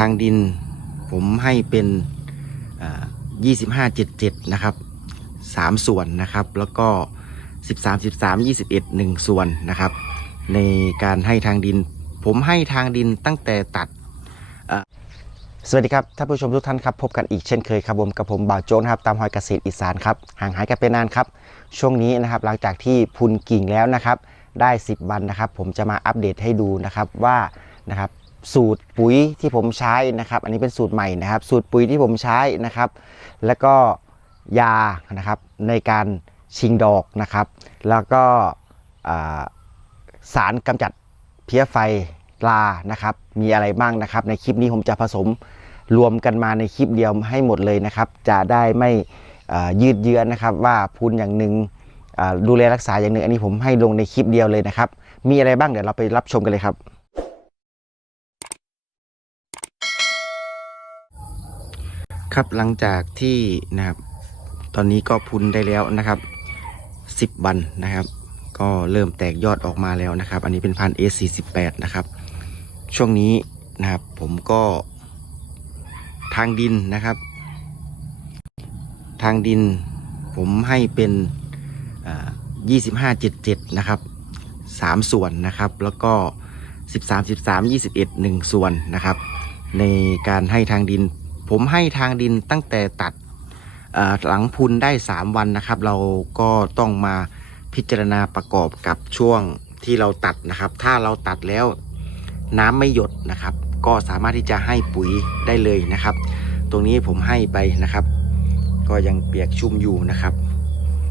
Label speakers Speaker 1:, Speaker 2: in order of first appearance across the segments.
Speaker 1: ทางดิน ผมให้เป็นยี่สิบห้าเจ็ดเจ็ดนะครับสามส่วนนะครับ แล้วก็สิบสามสิบสามยี่สิบเอ็ดหนึ่งส่วนนะครับ ในการให้ทางดิน ผมให้ทางดินตั้งแต่ตัดสวัสดีครับท่านผู้ชมทุกท่านครับพบกันอีกเช่นเคยครับผมกับผมบ่าวโจนครับตามหอยเกษตรอีสานครับห่างหายกันไปนานครับ ช่วงนี้นะครับหลังจากที่พุนกิ่งแล้วนะครับ ได้ 10 วันนะครับ ผมจะมาอัปเดตให้ดูนะครับว่านะครับ สูตรปุ๋ยที่ผมใช้นะครับ อันนี้เป็นสูตรใหม่นะครับ สูตรปุ๋ยที่ผมใช้นะครับ แล้วก็ยานะครับในการชิงดอกนะครับ แล้วก็สารกำจัดเพี้ยไฟลานะครับ มีอะไรบ้างนะครับ ในคลิปนี้ผมจะผสมรวมกันมาในคลิปเดียวให้หมดเลยนะครับ จะได้ไม่ยืดเยื้อนะครับ ว่าพูนอย่างหนึ่งอ่าดูแลรักษาอย่างหนึ่งอันนี้ผมให้ลงในคลิปเดียวเลยนะครับ มีอะไรบ้างเดี๋ยวเราไปรับชมกันเลยครับ ครับหลังจากที่นะครับ ตอนนี้ก็พุนได้แล้วนะครับ10วันนะครับ ก็เริ่มแตกยอดออกมาแล้วนะครับ อันนี้เป็นพัน A48 นะครับ ช่วงนี้นะครับผมก็ทางดินนะครับ ทางดินผมให้เป็นยี่สิบห้าเจ็ดเจ็ดนะครับสามส่วนนะครับ แล้วก็สิบสามสิบสามยี่สิบเอ็ดหนึ่งส่วนนะครับ ในการให้ทางดิน ผมให้ทางดินตั้งแต่ตัดหลังพุนได้ 3 วันนะครับ เราก็ต้องมาพิจารณาประกอบกับช่วงที่เราตัดนะครับ ถ้าเราตัดแล้วน้ำไม่หยดนะครับ ก็สามารถที่จะให้ปุ๋ยได้เลยนะครับ ตรงนี้ผมให้ไปนะครับ ก็ยังเปียกชุ่มอยู่นะครับ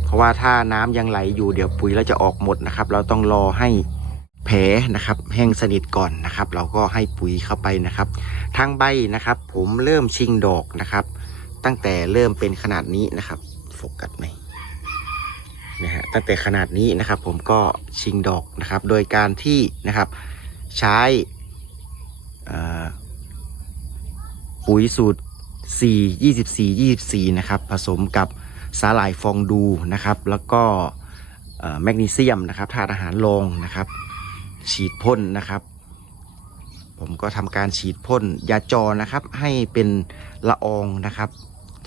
Speaker 1: เพราะว่าถ้าน้ำยังไหลอยู่เดี๋ยวปุ๋ยเราจะออกหมดนะครับ เราต้องรอให้ แผลนะครับแห้งสนิทก่อนนะครับ เราก็ให้ปุ๋ยเข้าไปนะครับ ทางใบนะครับ ผมเริ่มชิงดอกนะครับ ตั้งแต่เริ่มเป็นขนาดนี้นะครับโฟกัสไหมนะฮะตั้งแต่ขนาดนี้นะครับ ผมก็ชิงดอกนะครับ โดยการที่นะครับใช้ปุ๋ยสูตร 4 24 24 นะครับ ผสมกับสาหร่ายฟองดูนะครับ แล้วก็แมกนีเซียมนะครับธาตุอาหารรองนะครับ ฉีดพ่นนะครับ ผมก็ทำการฉีดพ่นยาจอนะครับ ให้เป็นละอองนะครับ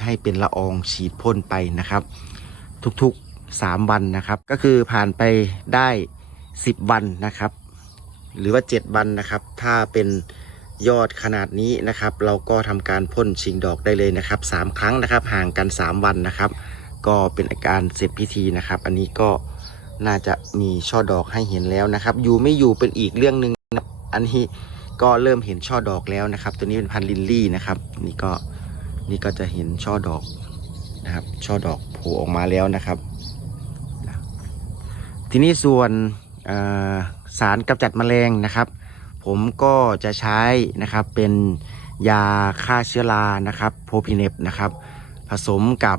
Speaker 1: ให้เป็นละอองฉีดพ่นไปนะครับ ทุกๆ 3 วันนะครับ ก็คือผ่านไปได้ 10 วันนะครับ หรือว่า 7 วันนะครับ ถ้าเป็นยอดขนาดนี้นะครับ เราก็ทำการพ่นชิงดอกได้เลยนะครับ 3 ครั้งนะครับห่างกัน 3 วันนะครับ ก็เป็นอาการเสร็จพิธีนะครับ อันนี้ก็ น่าจะมีช่อดอกให้เห็นแล้วนะครับ อยู่ไม่อยู่เป็นอีกเรื่องหนึ่งนะอันนี้ก็เริ่มเห็นช่อดอกแล้วนะครับ ตัวนี้เป็นพันลินลี่นะครับ นี่ก็นี่ก็จะเห็นช่อดอกนะครับ ช่อดอกโผล่ออกมาแล้วนะครับ ทีนี้ส่วนสารกำจัดแมลงนะครับ ผมก็จะใช้นะครับเป็นยาฆ่าเชื้อรานะครับโพพิเนปนะครับ ผสมกับ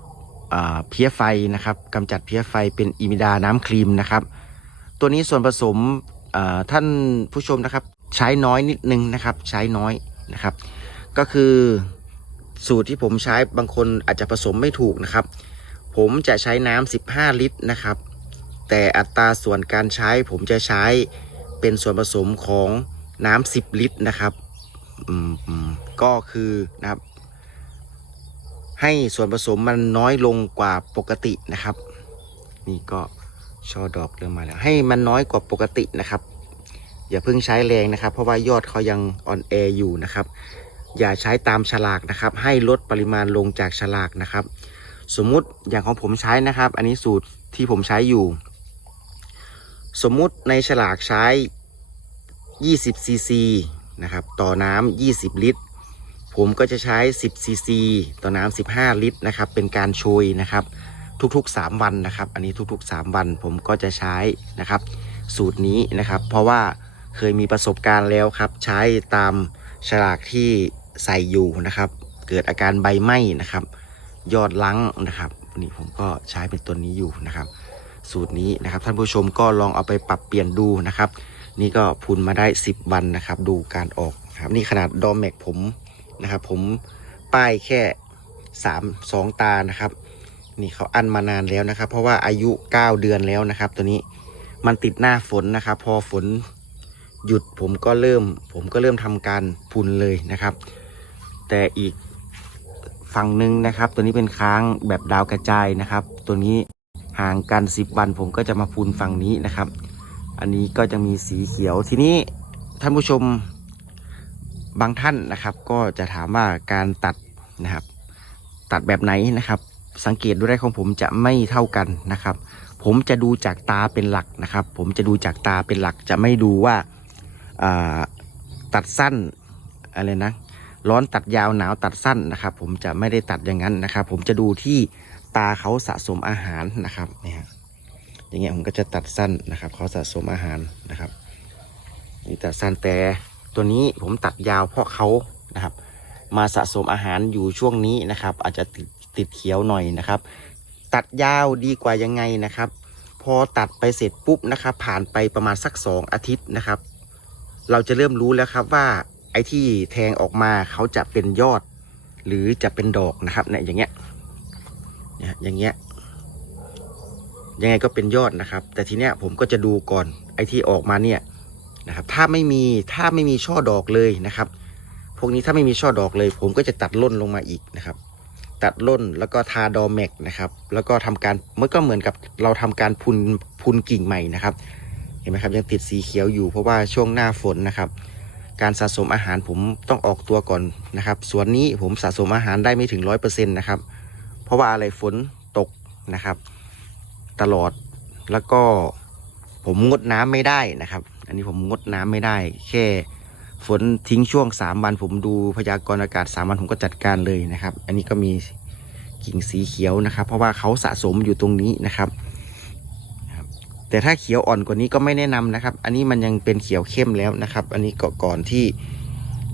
Speaker 1: เพี้ยไฟนะครับกำจัดเพี้ยไฟเป็นอิมิดาน้ำครีมนะครับ ตัวนี้ส่วนผสมท่านผู้ชมนะครับ ใช้น้อยนิดนึงนะครับ ใช้น้อยนะครับ ก็คือสูตรที่ผมใช้บางคนอาจจะผสมไม่ถูกนะครับ ผมจะใช้น้ำ15 ลิตรนะครับ แต่อัตราส่วนการใช้ผมจะใช้เป็นส่วนผสมของน้ำ10 ลิตรนะครับก็คือนะครับ ให้ส่วนผสมมันน้อยลงกว่าปกตินะครับ นี่ก็ช่อดอกเริ่มมาแล้ว ให้มันน้อยกว่าปกตินะครับ อย่าเพิ่งใช้แรงนะครับ เพราะว่ายอดเขายังอ่อนแออยู่นะครับ อย่าใช้ตามฉลากนะครับ ให้ลดปริมาณลงจากฉลากนะครับ สมมุติอย่างของผมใช้นะครับ อันนี้สูตรที่ผมใช้อยู่ สมมุติในฉลากใช้ 20ซีซีนะครับต่อน้ำ20 ลิตร ผมก็จะใช้ 10 ซีซี ต่อน้ำ15 ลิตรนะครับ เป็นการโชยนะครับ ทุกๆ 3 วันนะครับ อันนี้ทุกๆ 3 วันผมก็จะใช้นะครับ สูตรนี้นะครับ เพราะว่าเคยมีประสบการณ์แล้วครับ ใช้ตามฉลากที่ใส่อยู่นะครับ เกิดอาการใบไหม้นะครับ ยอดลังนะครับนี่ผมก็ใช้เป็นตัวนี้อยู่นะครับ สูตรนี้นะครับ ท่านผู้ชมก็ลองเอาไปปรับเปลี่ยนดูนะครับ นี่ก็พุนมาได้ 10 วันนะครับ ดูการออกครับ นี่ขนาดดอมแม็กผม นะครับ ผมป้ายแค่3 2ตานะครับ นี่เขาอั้นมานานแล้วนะครับ เพราะว่าอายุ9เดือนแล้วนะครับ ตัวนี้มันติดหน้าฝนนะครับ พอฝนหยุดผมก็เริ่ม ผมก็เริ่มทำการพุนเลยนะครับ แต่อีกฝั่งหนึ่งนะครับ ตัวนี้เป็นค้างแบบดาวกระจายนะครับ ตัวนี้ห่างกัน 10 วันผมก็จะมาพูนฝั่งนี้นะครับ อันนี้ก็จะมีสีเขียวทีนี้ท่านผู้ชม บางท่านนะครับก็จะถามว่าการตัดนะครับ ตัดแบบไหนนะครับ สังเกตดูได้ของผมจะไม่เท่ากันนะครับ ผมจะดูจากตาเป็นหลักนะครับ ผมจะดูจากตาเป็นหลัก จะไม่ดูว่าอ่าตัดสั้นอะไรนะร้อนตัดยาวหนาวตัดสั้นนะครับ ผมจะไม่ได้ตัดอย่างนั้นนะครับ ผมจะดูที่ตาเขาสะสมอาหารนะครับเนี่ยอย่างเงี้ยผมก็จะตัดสั้นนะครับเขาสะสมอาหารนะครับนี่ตัดสั้นแต่ ตัวนี้ผมตัดยาวเพราะเขานะครับ มาสะสมอาหารอยู่ช่วงนี้นะครับ อาจจะติดติดเขียวหน่อยนะครับ ตัดยาวดีกว่ายังไงนะครับ พอตัดไปเสร็จปุ๊บนะครับ ผ่านไปประมาณสักสองอาทิตย์นะครับ เราจะเริ่มรู้แล้วครับว่าไอ้ที่แทงออกมาเขาจะเป็นยอด หรือจะเป็นดอกนะครับเนี่ยอย่างเงี้ยเนี่ยอย่างเงี้ยยังไงก็เป็นยอดนะครับ แต่ทีเนี้ยผมก็จะดูก่อนไอ้ที่ออกมาเนี่ย นะครับ ถ้าไม่มีถ้าไม่มีช่อดอกเลยนะครับ พวกนี้ถ้าไม่มีช่อดอกเลย ผมก็จะตัดล่นลงมาอีกนะครับ ตัดล่นแล้วก็ทาดอแม็กนะครับ แล้วก็ทำการมันก็เหมือนกับเราทำการพุนพุนกิ่งใหม่นะครับ เห็นไหมครับยังติดสีเขียวอยู่เพราะว่าช่วงหน้าฝนนะครับ การสะสมอาหารผมต้องออกตัวก่อนนะครับสวนนี้ผมสะสมอาหารได้ไม่ถึงร้อยเปอร์เซ็นต์นะครับ เพราะว่าอะไรฝนตกนะครับ ตลอดแล้วก็ผมงดน้ำไม่ได้นะครับ อันนี้ผมงดน้ำไม่ได้ แค่ฝนทิ้งช่วง 3 วันผมดูพยากรณ์อากาศ 3 วันผมก็จัดการเลยนะครับ อันนี้ก็มีกิ่งสีเขียวนะครับ เพราะว่าเขาสะสมอยู่ตรงนี้นะครับ แต่ถ้าเขียวอ่อนกว่านี้ก็ไม่แนะนำนะครับ อันนี้มันยังเป็นเขียวเข้มแล้วนะครับ อันนี้ก็ก่อนที่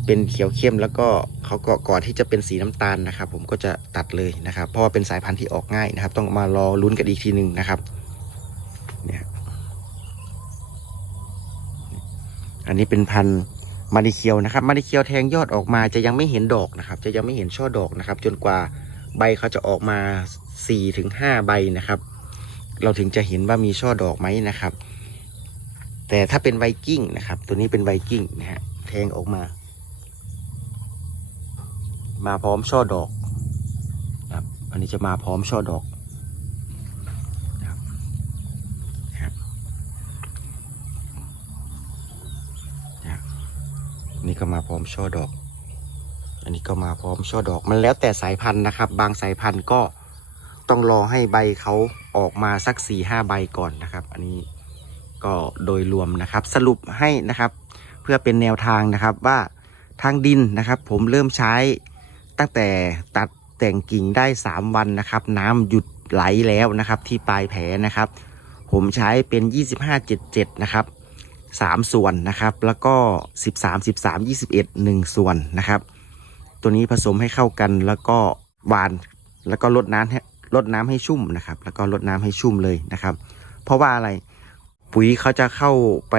Speaker 1: เป็นเขียวเข้มแล้วก็เขาก็ก่อนที่จะเป็นสีน้ำตาลนะครับ ผมก็จะตัดเลยนะครับ เพราะว่าเป็นสายพันธุ์ที่ออกง่ายนะครับ ต้องมารอลุ้นกันอีกทีหนึ่งนะครับ เนี่ย อันนี้เป็นพันธุ์มาริเคียวนะครับ มาริเคียวแทงยอดออกมาจะยังไม่เห็นดอกนะครับ จะยังไม่เห็นช่อดอกนะครับ จนกว่าใบเขาจะออกมา4-5ถึง5ใบนะครับ เราถึงจะเห็นว่ามีช่อดอกไหมนะครับ แต่ถ้าเป็นไวกิ้งนะครับ ตัวนี้เป็นไวกิ้งนะฮะแทงออกมา มาพร้อมช่อดอกนะครับ อันนี้จะมาพร้อมช่อดอกนะครับนะครับนะครับ นี่ก็มาพร้อมช่อดอก อันนี้ก็มาพร้อมช่อดอกมันแล้วแต่สายพันธุ์นะครับ บางสายพันธุ์ก็ต้องรอให้ใบเขาออกมาสัก4ี่ห้าใบก่อนนะครับ อันนี้ก็โดยรวมนะครับ สรุปให้นะครับ เพื่อเป็นแนวทางนะครับว่าทางดินนะครับ ผมเริ่มใช้ตั้งแต่ตัดแต่งกิ่งได้ 3 วันนะครับ น้ำหยุดไหลแล้วนะครับ ที่ปลายแผลนะครับ ผมใช้เป็น 2577 นะครับ 3 ส่วนนะครับ แล้วก็ 13 13 21 1 ส่วนนะครับ ตัวนี้ผสมให้เข้ากันแล้วก็หวาน แล้วก็ลดน้ำให้ลดน้ำให้ชุ่มนะครับ แล้วก็ลดน้ำให้ชุ่มเลยนะครับ เพราะว่าอะไรปุ๋ยเขาจะเข้าไป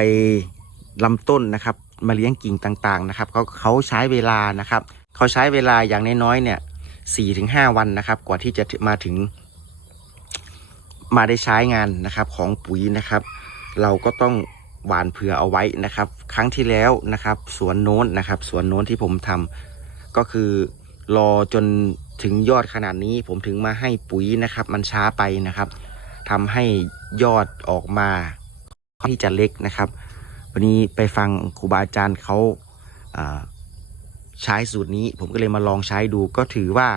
Speaker 1: ลำต้นนะครับ มาเลี้ยงกิ่งต่างๆนะครับเขาเขาใช้เวลานะครับเขาใช้เวลาอย่างน้อยๆเนี่ยสี่ถึงห้าวันนะครับ กว่าที่จะมาถึง มาได้ใช้งานนะครับของปุ๋ยนะครับ เราก็ต้อง หวานเผื่อเอาไว้นะครับ ครั้งที่แล้วนะครับ สวนโน้นนะครับ สวนโน้นที่ผมทำก็คือรอจนถึงยอดขนาดนี้ผมถึงมาให้ปุ๋ยนะครับ มันช้าไปนะครับทำให้ยอดออกมาที่จะเล็กนะครับ วันนี้ไปฟังครูบาอาจารย์เขาใช้สูตรนี้ ผมก็เลยมาลองใช้ดูก็ถือว่า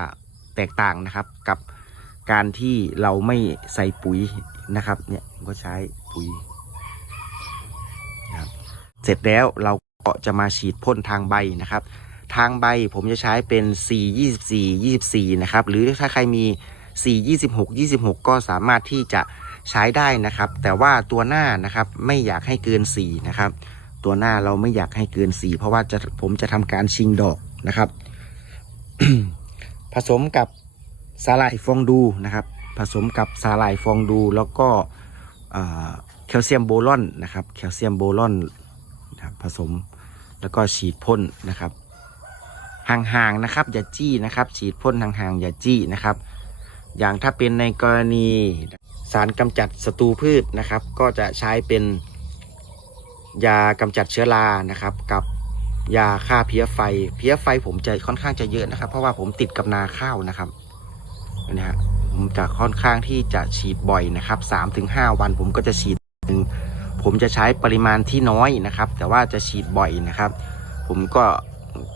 Speaker 1: แตกต่างนะครับกับการที่เราไม่ใส่ปุ๋ยนะครับ เนี่ยผมก็ใช้ปุ๋ย เสร็จแล้วเราก็จะมาฉีดพ่นทางใบนะครับ ทางใบผมจะใช้เป็น 4 24 24 นะครับ หรือถ้าใครมี 4 26 26 ก็สามารถที่จะใช้ได้นะครับ แต่ว่าตัวหน้านะครับไม่อยากให้เกิน 4 นะครับ ตัวหน้าเราไม่อยากให้เกิน 4 เพราะว่าจะผมจะทำการชิงดอกนะครับ ผสมกับสาหร่ายฟองดูนะครับ ผสมกับสาหร่ายฟองดูแล้วก็แคลเซียมโบรอนนะครับ แคลเซียมโบรอน นะครับ ผสมแล้วก็ฉีดพ่นนะครับ ห่างๆนะครับ อย่าจี้นะครับ ฉีดพ่นห่างๆอย่าจี้นะครับ อย่างถ้าเป็นในกรณีสารกำจัดศัตรูพืชนะครับ ก็จะใช้เป็นยากำจัดเชื้อรานะครับ กับยาฆ่าเพี้ยไฟ เพี้ยไฟผมจะค่อนข้างจะเยอะนะครับ เพราะว่าผมติดกับนาข้าวนะครับนะฮะผมจะค่อนข้างที่จะฉีดบ่อยนะครับสามถึงห้าวันผมก็จะฉีดหนึ่ง ผมจะใช้ปริมาณที่น้อยนะครับ แต่ว่าจะฉีดบ่อยนะครับ ผมก็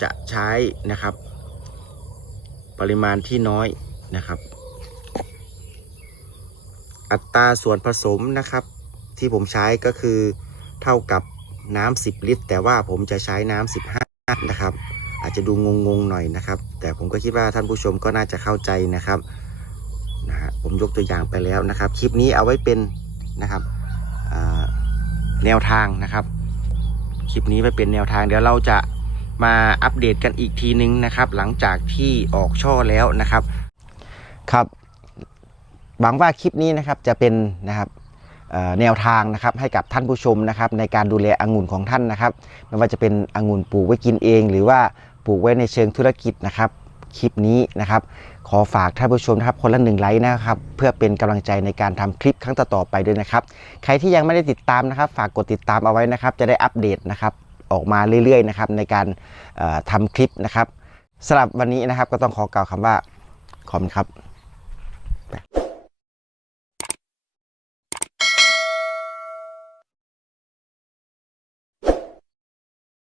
Speaker 1: จะใช้นะครับ ปริมาณที่น้อยนะครับ อัตราส่วนผสมนะครับ ที่ผมใช้ก็คือเท่ากับน้ำ10 ลิตร แต่ว่าผมจะใช้น้ำ15นะครับ อาจจะดูงงๆหน่อยนะครับ แต่ผมก็คิดว่าท่านผู้ชมก็น่าจะเข้าใจนะครับนะฮะผมยกตัวอย่างไปแล้วนะครับ คลิปนี้เอาไว้เป็นนะครับ แนวทางนะครับ คลิปนี้ไว้เป็นแนวทาง เดี๋ยวเราจะมาอัปเดตกันอีกทีนึงนะครับ หลังจากที่ออกช่อแล้วนะครับ ครับหวังว่าคลิปนี้นะครับจะเป็นนะครับแนวทางนะครับให้กับท่านผู้ชมนะครับ ในการดูแลองุ่นของท่านนะครับ ไม่ว่าจะเป็นองุ่นปลูกไว้กินเอง หรือว่าปลูกไว้ในเชิงธุรกิจนะครับ คลิปนี้นะครับ ขอฝากท่านผู้ชมนะครับคนละหนึ่งไลค์นะครับ เพื่อเป็นกำลังใจในการทำคลิปครั้งต่อๆไปด้วยนะครับ ใครที่ยังไม่ได้ติดตามนะครับ ฝากกดติดตามเอาไว้นะครับ จะได้อัปเดตนะครับออกมาเรื่อยๆนะครับในการเอ่อทำคลิปนะครับสำหรับวันนี้นะครับก็ต้องขอกล่าวคำว่าขอบคุณครับ